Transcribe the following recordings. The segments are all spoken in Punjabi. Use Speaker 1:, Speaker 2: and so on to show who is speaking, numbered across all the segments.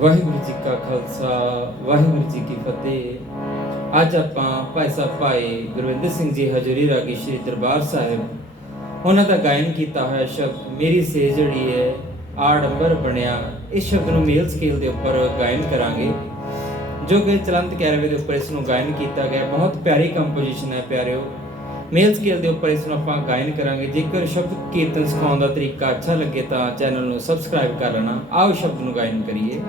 Speaker 1: ਵਾਹਿਗੁਰੂ ਜੀ ਕਾ ਖਾਲਸਾ, ਵਾਹਿਗੁਰੂ ਜੀ ਕੀ ਫਤਿਹ। ਅੱਜ ਆਪਾਂ ਭਾਈ ਸਾਹਿਬ ਭਾਈ ਗੁਰਵਿੰਦਰ ਸਿੰਘ ਜੀ ਹਜੂਰੀ ਰਾਗੀ ਸ਼੍ਰੀ ਦਰਬਾਰ ਸਾਹਿਬ, ਉਹਨਾਂ ਦਾ ਗਾਇਨ ਕੀਤਾ ਹੋਇਆ ਸ਼ਬਦ, ਮੇਰੀ ਸੇਜ ਜਿਹੜੀ ਹੈ, ਆਡੰਬਰ ਬਣਿਆ। ਇਸ ਸ਼ਬਦ ਨੂੰ ਮੇਲ ਸਕੇਲ ਦੇ ਉੱਪਰ ਗਾਇਨ ਕਰਾਂਗੇ, ਜੋ ਕਿ ਚਲੰਤ ਕੈਰਵੇ ਦੇ ਉੱਪਰ ਇਸ ਨੂੰ ਗਾਇਨ ਕੀਤਾ ਗਿਆ। ਬਹੁਤ ਪਿਆਰੀ ਕੰਪੋਜੀਸ਼ਨ ਹੈ ਪਿਆਰਿਓ। ਮੇਲ ਸਕੇਲ ਦੇ ਉੱਪਰ ਇਸ ਨੂੰ ਆਪਾਂ ਗਾਇਨ ਕਰਾਂਗੇ। ਜੇਕਰ ਸ਼ਬਦ ਕੀਰਤਨ ਸਿਖਾਉਣ ਦਾ ਤਰੀਕਾ ਅੱਛਾ ਲੱਗੇ ਤਾਂ ਚੈਨਲ ਨੂੰ ਸਬਸਕ੍ਰਾਈਬ ਕਰ ਲੈਣਾ। ਆਓ ਸ਼ਬਦ ਨੂੰ ਗਾਇਨ ਕਰੀਏ।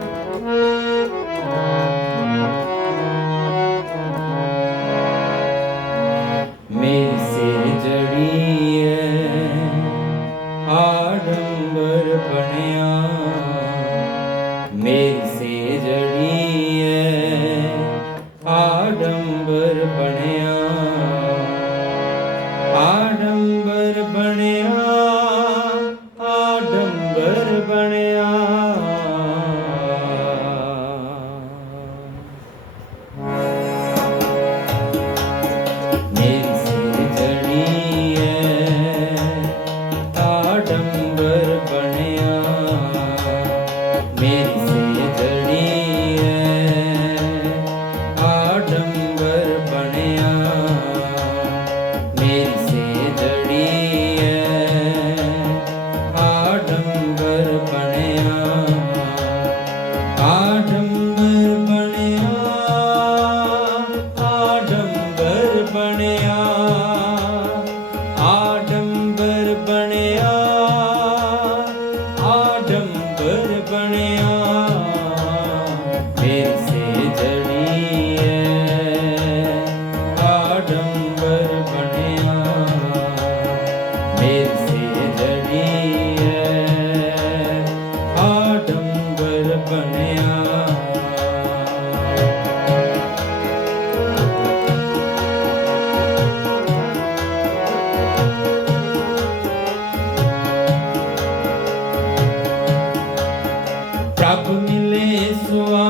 Speaker 1: ਆਡੰਬਰ ਬਣਿਆ।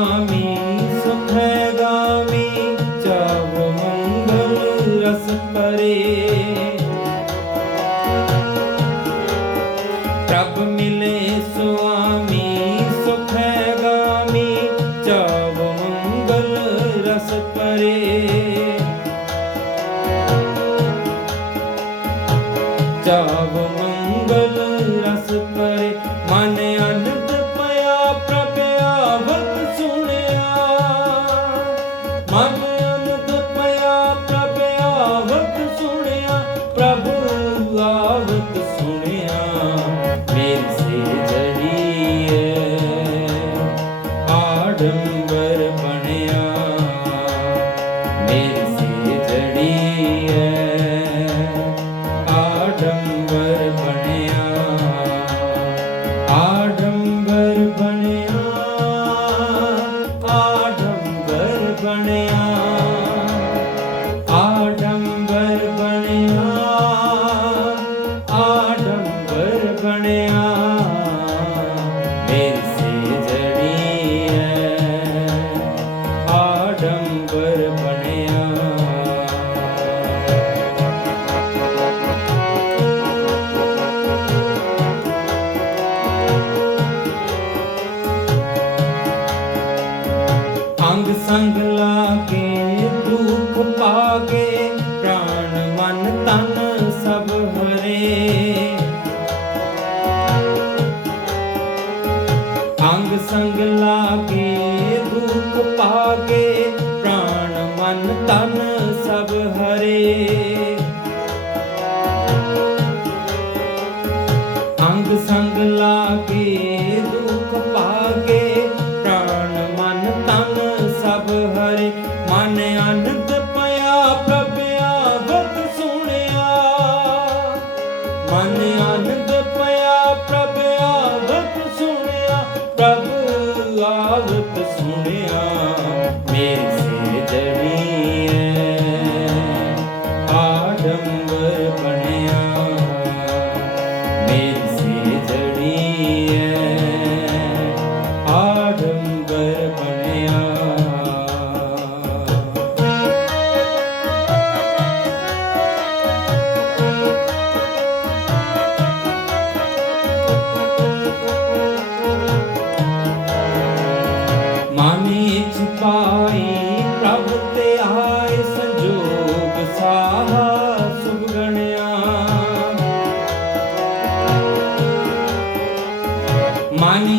Speaker 1: ਸੁਆਮੀ ਸੁਖ ਹੈ ਗਾਮੀ ਚਾਵ ਮੰਗਲ ਰਸ ਪਰੇ ਪ੍ਰਭ ਮਿਲੇ ਸੁਆਮੀ ਸੁਖ ਹੈ ਗਾਮੀ ਚਾਵ ਮੰਗਲ ਰਸ ਪਰੇ ਜਾਵ ਮੰਗਲ ਰਸ संग लागे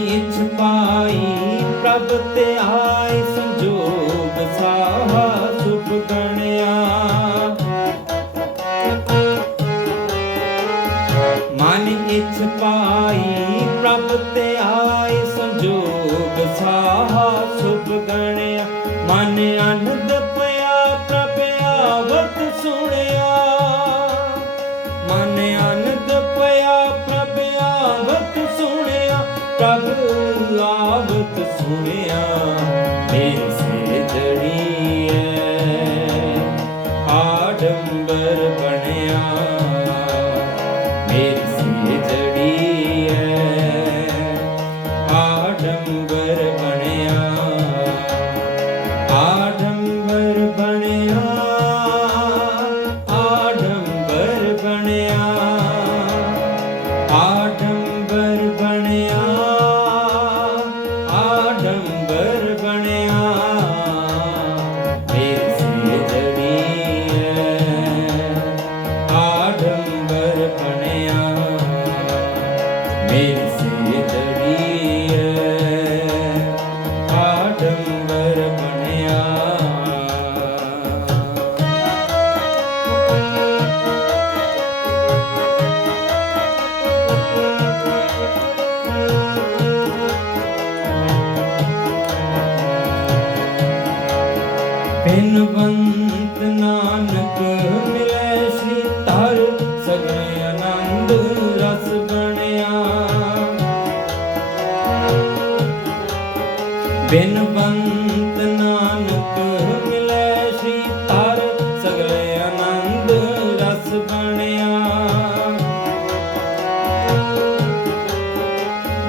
Speaker 1: ਇਛ ਪਾਈ, ਪ੍ਰਭ ਤੇ ਆਏ ਸੰਜੋਗ ਸਾਹਾ ਸੁਭ ਗਣਿਆ ਮਨ ਇਛ ਪਾਈ, ਪ੍ਰਭ ਤੇ ਆਏ ਸੰਜੋਗ ਸਾਹਾ ਸੁਭ ਗਣਿਆ ਮਨ ਅਨੰਦ ਪਿਆ, ਪ੍ਰਭ ਆਵਤ ਸੁਣਿਆ। ਮਨ ਅਨੰਦ ਪਿਆ, ਪ੍ਰਭ ਆਵਤ ਸੁਣਿਆ। ਪ੍ਰਭ ਆਵਤ ਸੁਣਿਆ ਮੇਰੀ ਸੇ ਜੜੀ ਆਡੰਬਰ ਬਣਿਆ।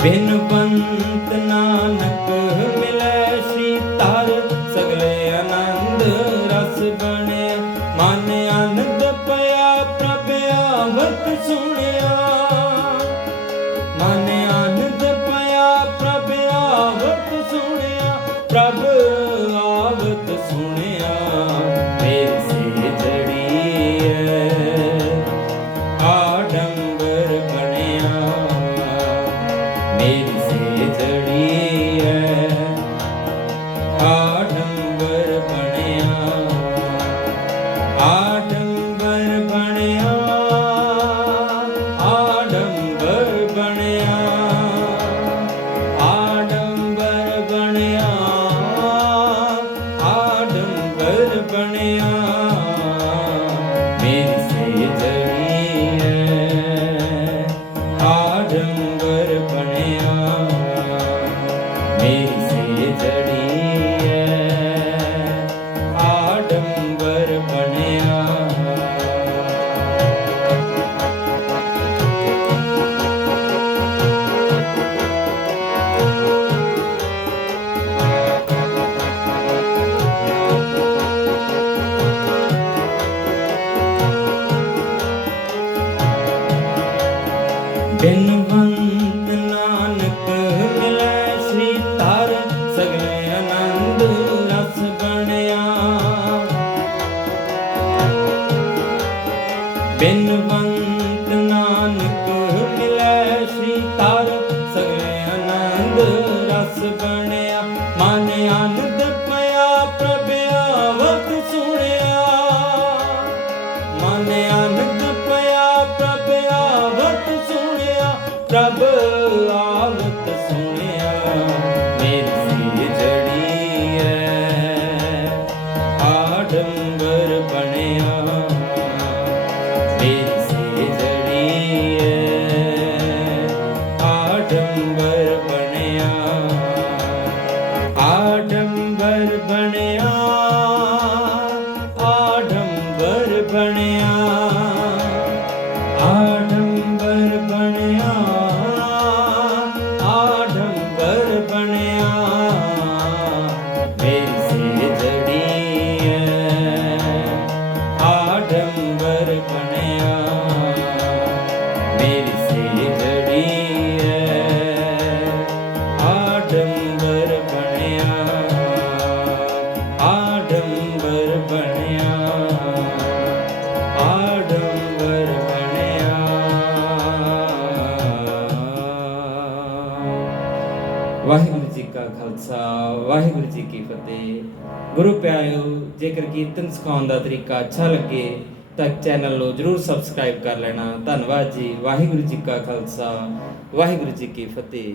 Speaker 1: ਬਿਨ ਬਿਨਵੰਤ ਨਾਨਕ ਮਿਲੈ ਸ੍ਰੀ ਧਰ ਸਗਲੇ ਆਨੰਦ ਰਸ ਬਣਿਆ। ਮਨ ਆਨੰਦ ਪਿਆ, ਪ੍ਰਭ ਆਵਤ ਸੁਣਿਆ। ਮਨ ਆਨੰਦ ਪਿਆ, ਪ੍ਰਭ ਆਵਤ ਸੁਣਿਆ। ਪ੍ਰਭ ਆਵਤ ਸੁਣਿਆ। ਆਡੰਬਰ ਬਣਿਆ ਮੇਰੀ ਸੇ ਜੜੀ ਬਿਨਵੰਤ ਨਾਨਕ ਮਿਲੇ ਸ੍ਰੀ ਧਰ ਸਗਲੇ ਆਨੰਦ ਰਸ ਬਣਿਆ। ਮਨ ਆਨੰਦ ਪਿਆ, ਪ੍ਰਭ ਆਵਤ ਸੁਣਿਆ। ਮਨ ਆਨੰਦ ਪਿਆ, ਪ੍ਰਭ ਆਵਤ ਸੁਣਿਆ। ਪ੍ਰਭ ਆਡੰਬਰ ਬਣਿਆ ਵਾਹਿਗੁਰੂ ਜੀ ਕਾ ਖਾਲਸਾ, ਵਾਹਿਗੁਰੂ ਜੀ ਕੀ ਫਤਿਹ। ਗੁਰੂ ਪਿਆਰਿਓ, ਜੇਕਰ ਕੀਰਤਨ ਸਿਖਾਉਣ ਦਾ ਤਰੀਕਾ ਅੱਛਾ ਲੱਗੇ, ਤਾਂ ਚੈਨਲ ਨੂੰ ਜਰੂਰ ਸਬਸਕ੍ਰਾਈਬ ਕਰ ਲੈਣਾ। ਧੰਨਵਾਦ ਜੀ, ਵਾਹਿਗੁਰੂ ਜੀ ਕਾ ਖਾਲਸਾ, ਵਾਹਿਗੁਰੂ ਜੀ ਕੀ ਫਤਿਹ।